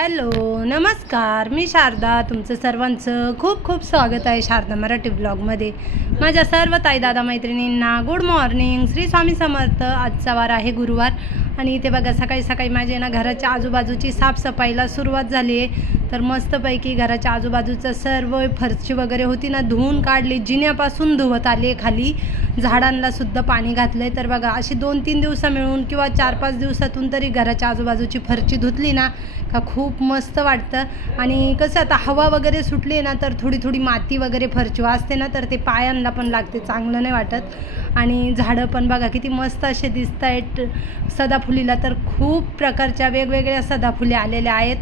Hello, नमस्कार. मी शारदा. तुमचं सर्वांचं खूप खूप स्वागत आहे शारदा मराठी ब्लॉगमध्ये. माझ्या सर्व ताई दादा मैत्रिणींना गुड मॉर्निंग. श्री स्वामी समर्थ. आजचा वार आहे गुरुवार आणि इथे बघा सकाळी सकाळी माझे घराच्या आजूबाजूची साफसफाईला सुरुवात झाली आहे. तर मस्तपैकी घराच्या आजूबाजूचं सर्व फरशी वगैरे होती ना धुवून काढली, जिन्यापासून धुवत आले, खाली झाडांना सुद्धा पाणी घातलं आहे. तर बघा अशी 2-3 दिवसा मिळून किंवा 4-5 दिवसातून तरी घराच्या आजूबाजूची फरशी धुतली ना का खूप मस्त वाटतं. आणि कसं आता हवा वगैरे सुटली ना तर थोडी थोडी माती वगैरे फरची वाजते ना तर ते पायांना पण लागते, चांगलं नाही वाटत. आणि झाडं पण बघा किती मस्त असे दिसत आहेत. सदाफुलीला तर खूप प्रकारच्या वेगवेगळ्या सदाफुली आलेल्या आहेत.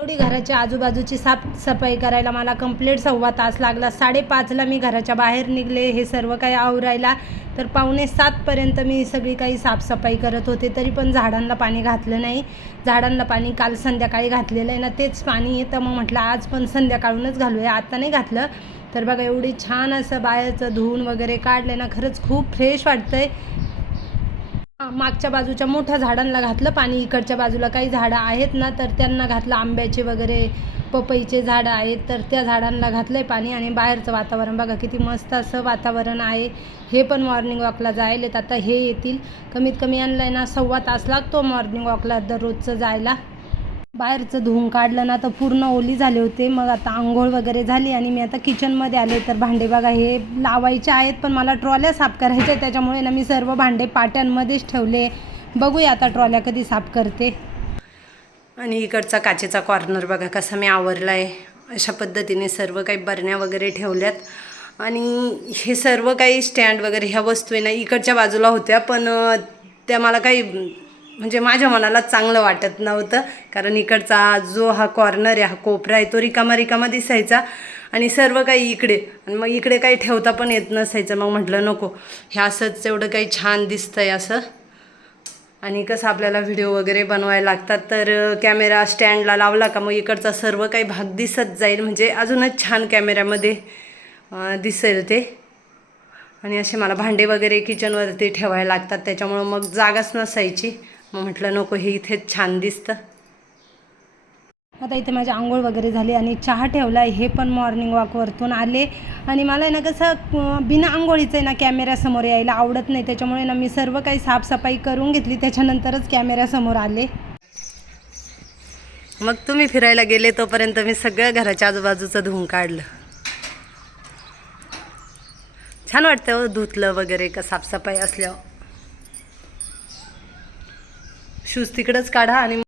एवढी घराच्या आजूबाजूची साफसफाई करायला मला कंप्लीट 1.25 तास लागला. 5:30ला मी घराच्या बाहेर निघले हे सर्व काही आवरायला. तर 6:45पर्यंत मी सगळी काही साफसफाई करत होते, तरी पण झाडांना पाणी घातलं नाही. झाडांना पाणी काल संध्याकाळी घातलेलं आहे ना तेच पाणी येतं, मग म्हटलं आज पण संध्याकाळूनच घालूया, आता नाही घातलं. तर बघा एवढी छान असं बाहेरचं धुवून वगैरे काढले ना, खरंच खूप फ्रेश वाटतंय. मागच्या बाजूच्या मोठ्या झाडांना घातलं पाणी, इकडच्या बाजूला काही झाडं आहेत ना तर त्यांना घातलं. आंब्याचे वगैरे पपईचे झाडं आहेत तर त्या झाडांना घातलं आहे पाणी. आणि बाहेरचं वातावरण बघा किती मस्त असं वातावरण आहे. हे पण मॉर्निंग वॉकला जायलेत, आता हे येतील. कमीत कमी यांना ना 1.25 तास लागतो मॉर्निंग वॉकला दररोजचं जायला. बाहेरचं धुवून काढलं ना तर पूर्ण ओली झाले होते. मग आता आंघोळ वगैरे झाली आणि मी आता किचनमध्ये आले. तर भांडे बघा हे लावायचे आहेत, पण मला ट्रॉल्या साफ करायच्या, त्याच्यामुळे ना मी सर्व भांडे पाट्यांमध्येच ठेवले. बघूया आता ट्रॉल्या कधी साफ करते. आणि इकडचा काचेचा कॉर्नर बघा कसा मी आवरला आहे. अशा पद्धतीने सर्व काही बरण्या वगैरे ठेवल्यात. आणि हे सर्व काही स्टँड वगैरे ह्या वस्तू आहे ना इकडच्या बाजूला होत्या, पण त्या मला काही म्हणजे माझ्या मनाला चांगलं वाटत नव्हतं. कारण इकडचा जो हा कॉर्नर आहे, हा कोपरा आहे, तो रिकामा रिकामा दिसायचा आणि सर्व काही इकडे. आणि मग इकडे काही ठेवता पण येत नसायचं. मग म्हटलं नको, हे असंच एवढं काही छान दिसतंय असं. आणि कसं आपल्याला व्हिडिओ वगैरे बनवायला लागतात तर कॅमेरा स्टँडला लावला का मग इकडचा सर्व काही भाग दिसत जाईल, म्हणजे अजूनच छान कॅमेऱ्यामध्ये दिसेल ते. आणि असे मला भांडे वगैरे किचनवरती ठेवायला लागतात, त्याच्यामुळं मग जागाच नसायची. मग म्हटलं नको, हे इथेच छान दिसतं. आता इथे माझी आंघोळ वगैरे झाली आणि चहा ठेवला आहे. हे पण मॉर्निंग वॉकवरतून आले. आणि मला ना कसं बिना आंघोळीचं आहे ना कॅमेऱ्यासमोर यायला आवडत नाही, त्याच्यामुळे ना मी सर्व काही साफसफाई करून घेतली, त्याच्यानंतरच कॅमेऱ्यासमोर आले. मग तुम्ही फिरायला गेले तोपर्यंत मी सगळं घराच्या आजूबाजूचं धुवून काढलं. छान वाटतं हो धुतलं वगैरे का साफसफाई असल्यावर. शूज तिकडंच काढा. आणि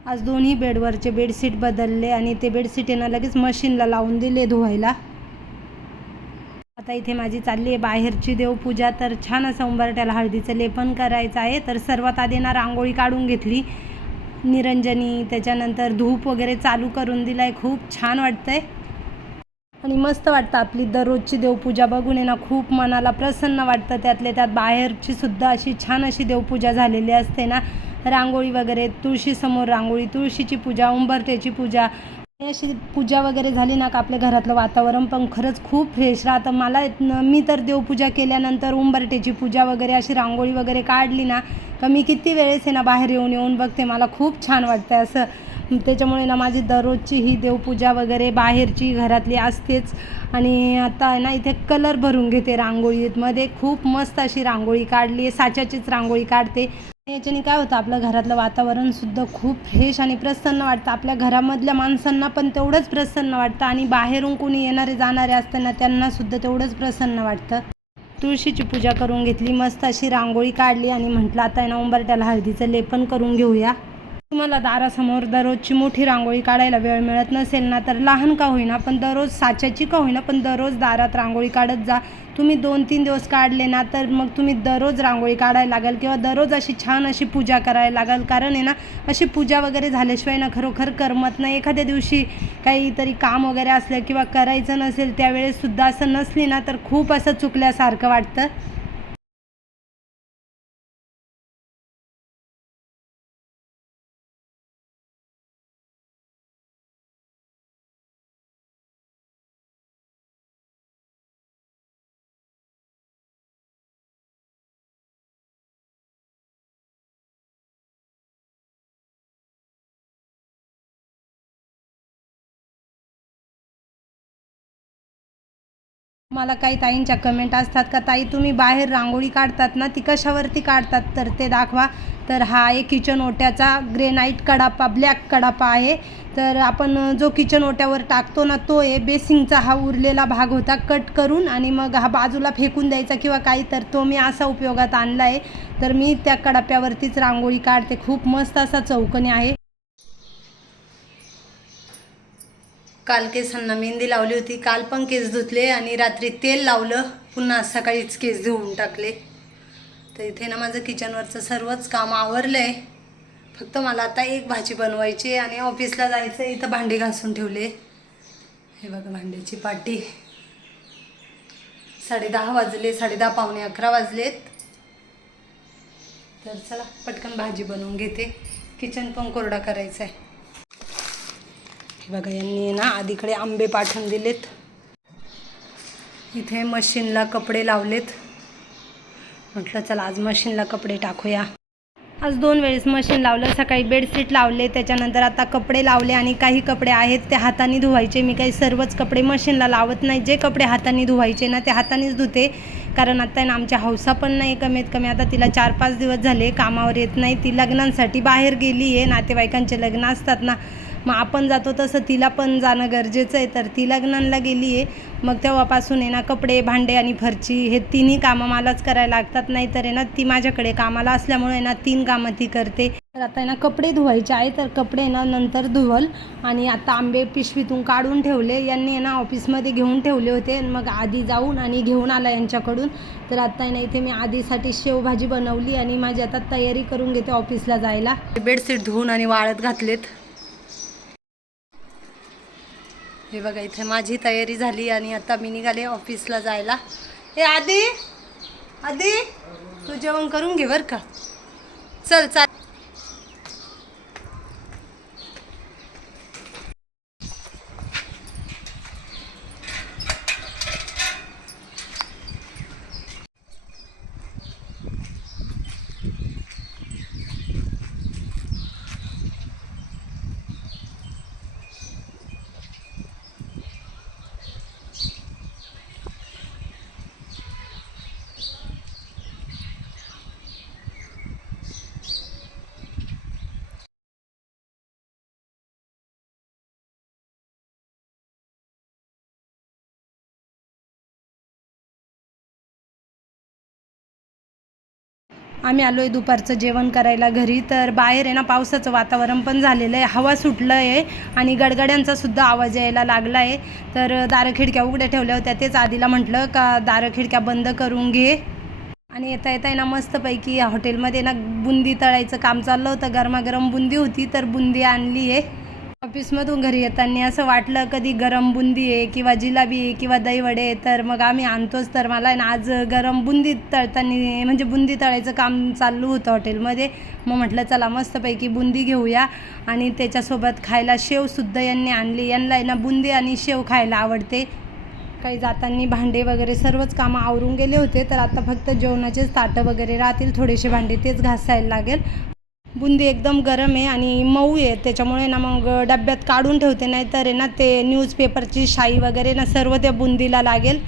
आज दोन्ही बेडवरचे बेडशीट बदलले आणि ते बेडशीट यांना लगेच मशीनला लावून दिले धुवायला. आता इथे माझी चालली आहे बाहेरची देवपूजा. तर छान असं उंबरठ्याला हळदीचं लेपन करायचं आहे. तर सर्वात आधी ना रांगोळी काढून घेतली निरंजनी, त्याच्यानंतर धूप वगैरे चालू करून दिलाय. खूप छान वाटतंय आणि मस्त वाटतं. आपली दररोजची देवपूजा बघून ना खूप मनाला प्रसन्न वाटतं. त्यातल्या त्यात बाहेरची सुद्धा अशी छान अशी देवपूजा झालेली असते ना. रांगोळी वगैरे, तुळशीसमोर रांगोळी, तुळशीची पूजा, उंबरठ्याची पूजा, अशी पूजा वगैरे झाली ना का आपल्या घरातलं वातावरण पण खरंच खूप फ्रेश राहतं. मी तर देवपूजा केल्यानंतर उंबरठ्याची पूजा वगैरे अशी रांगोळी वगैरे काढली ना का मी किती वेळेस आहे ना बाहेर येऊन येऊन बघते, मला खूप छान वाटतं असं. त्याच्यामुळे ना माझी दररोजची ही देवपूजा वगैरे बाहेरची घरातली असतेच. आणि आता आहे ना इथे कलर भरून घेते रांगोळीमध्ये. खूप मस्त अशी रांगोळी काढली आहे, साच्याचीच रांगोळी काढते. याच्याने काय होतं, आपलं घरातलं वातावरणसुद्धा खूप फ्रेश आणि प्रसन्न वाटतं. आपल्या घरामधल्या माणसांना पण तेवढंच प्रसन्न वाटतं आणि बाहेरून कोणी येणारे जाणारे असताना त्यांनासुद्धा तेवढंच प्रसन्न वाटतं. तुळशीची पूजा करून घेतली, मस्त अशी रांगोळी काढली आणि म्हटलं आता आहे ना उंबरठ्याला हळदीचं लेपन करून घेऊया. तुम्हाला दारासमोर दररोजची मोठी रांगोळी काढायला वेळ मिळत नसेल ना तर लहान का होईना पण दररोज, साच्याची का होईना पण दररोज दारात रांगोळी काढत जा. तुम्ही 2-3 दिवस काढले ना तर मग तुम्ही दररोज रांगोळी काढायला लागेल किंवा दररोज अशी छान अशी पूजा करायला लागेल. कारण आहे ना अशी पूजा वगैरे झाल्याशिवाय ना खरोखर करमत नाही. एखाद्या दिवशी काहीतरी काम वगैरे असलं किंवा करायचं नसेल त्यावेळेससुद्धा असं नसली ना तर खूप असं चुकल्यासारखं वाटतं. मला काही ताईंच्या कमेंट असतात का ताई तुम्ही बाहेर रांगोळी काढतात ना ती कशावरती काढतात तर ते दाखवा. तर हा आहे kitchen ओट्याचा granite Kadapa, black Kadapa आहे. तर आपण जो किचन ओट्यावर टाकतो ना तो आहे. बेसिंगचा हा उरलेला भाग होता कट करून आणि मग हा बाजूला फेकून द्यायचा किंवा काही, तर तो मी असा उपयोगात आणला आहे. तर मी त्या कडाप्यावरतीच रांगोळी काढते. खूप मस्त असा चौकोनी आहे. काल केसांना मेहंदी लावली होती, काल पण केस धुतले आणि रात्री तेल लावलं, पुन्हा सकाळीच केस धुवून टाकले. तर इथे ना माझं किचनवरचं सर्वच काम आवरलं आहे. फक्त मला आता एक भाजी बनवायची आणि ऑफिसला जायचं आहे. इथं भांडी घासून ठेवले. हे बघा भांड्याची पाटी. 10:30 वाजले, 10:30 पावणे 11 वाजलेत. तर चला पटकन भाजी बनवून घेते. किचन पण कोरडा करायचा आहे. हे बघा यांनी ना आधीकडे आंबे पाठवून दिलेत. इथे मशीनला कपडे लावलेत. म्हटलं चला आज मशीनला कपडे टाकूया. आज 2 वेळेस मशीन लावलं. सकाळी बेडशीट लावले, त्याच्यानंतर आता कपडे लावले आणि काही कपडे आहेत ते हाताने धुवायचे. मी काही सर्वच कपडे मशीनला लावत नाही. जे कपडे हाताने धुवायचे ना ते हातानेच धुते. कारण आता ना आमच्या हौसा पण नाही, कमीत कमी आता तिला 4-5 दिवस झाले कामावर येत नाही. ती लग्नांसाठी बाहेर गेली आहे. नातेवाईकांचे लग्न असतात ना, मग आपण जातो तसं तिला पण जाणं गरजेचं आहे. तर ती लग्नांना गेली आहे. मग तेव्हापासून आहे ना कपडे, भांडे आणि फरची हे तिन्ही कामं मलाच करायला लागतात. नाही तर आहे ना ती माझ्याकडे कामाला असल्यामुळे आहे ना 3 कामं ती करते. तर आता आहे ना कपडे धुवायचे आहे. तर कपडे ना नंतर धुवल. आणि आता आंबे पिशवीतून काढून ठेवले. यांनी आहे ना ऑफिसमध्ये घेऊन ठेवले होते. मग आधी जाऊन आणि घेऊन आला यांच्याकडून. तर आता आहे ना इथे मी आधीसाठी शेवभाजी बनवली आणि माझी आता तयारी करून घेते ऑफिसला जायला. बेडशीट धुवून आणि वाळत घातलेत. हे बघा इथे माझी तयारी झाली आणि आता मी निघाले ऑफिसला जायला. ए आधी तू जेवण करून घे बरं का. चल. आम्ही आलो आहे दुपारचं जेवण करायला घरी. तर बाहेर आहे ना पावसाचं वातावरण पण झालेलं आहे. हवा सुटलं आहे आणि गडगड्यांचा सुद्धा आवाज यायला लागला आहे. तर दारं खिडक्या उघड्या ठेवल्या होत्या. तेच आधीला म्हटलं का दारं खिडक्या बंद करून घे. आणि येता ना मस्तपैकी हॉटेलमध्ये ना बुंदी तळायचं काम चाललं होतं. गरमागरम बुंदी होती तर बुंदी आणली आहे. ऑफिसमधून घरी येताना असं वाटलं कधी गरम बुंदी आहे किंवा जिलाबी आहे किंवा दहीवडे आहे तर मग आम्ही आणतोच. तर मला ना आज गरम बुंदी तळताना म्हणजे बुंदी तळायचं काम चालू होतं हॉटेलमध्ये. मग म्हटलं चला मस्तपैकी बुंदी घेऊया. आणि त्याच्यासोबत खायला शेवसुद्धा यांनी आणली. यांना आहे ना बुंदी आणि शेव खायला आवडते. काही जाताना भांडे वगैरे सर्वच कामं आवरून गेले होते. तर आता फक्त जेवणाचेच ताटं वगैरे राहतील, थोडेसे भांडे तेच घासायला लागेल. बुंदी एकदम गरम आहे आणि मऊ आहे, त्याच्यामुळे ना मग डब्यात काढून ठेवते. नाही तर आहे ना ते न्यूजपेपरची शाई वगैरे ना सर्व त्या बुंदीला लागेल.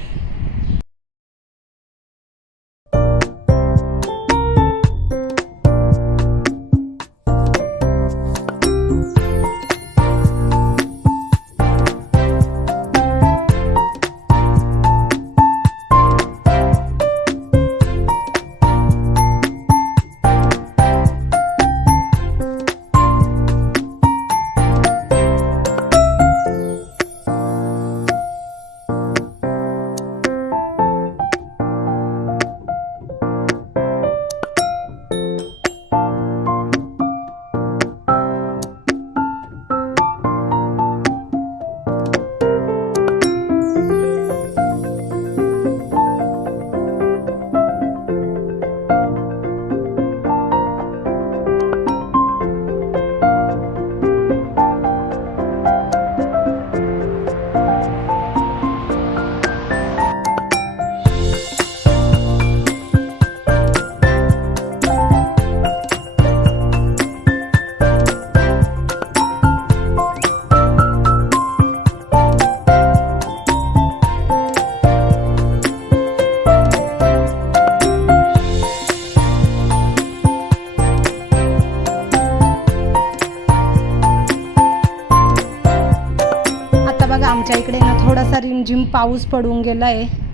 रिमझिम पाऊस पडून गेला आहे.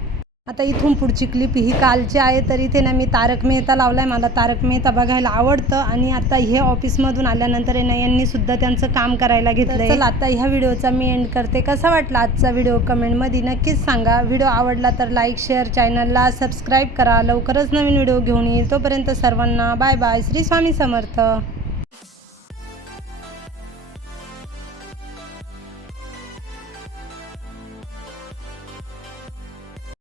आता इथून पुढची क्लिप ही कालची आहे. तर इथे ना मी तारक मेहता लावला आहे. मला तारक मेहता बघायला आवडतं आणि आता हे ऑफिसमधून आल्यानंतर आहे ना यांनीसुद्धा त्यांचं काम करायला घेतलं आहे. चला आता ह्या व्हिडिओचा मी एंड करते. कसा वाटला आजचा व्हिडिओ कमेंटमध्ये नक्कीच सांगा. व्हिडिओ आवडला तर लाईक शेअर, चॅनलला सबस्क्राईब करा. लवकरच नवीन व्हिडिओ घेऊन येईल. तोपर्यंत सर्वांना बाय बाय. श्री स्वामी समर्थ.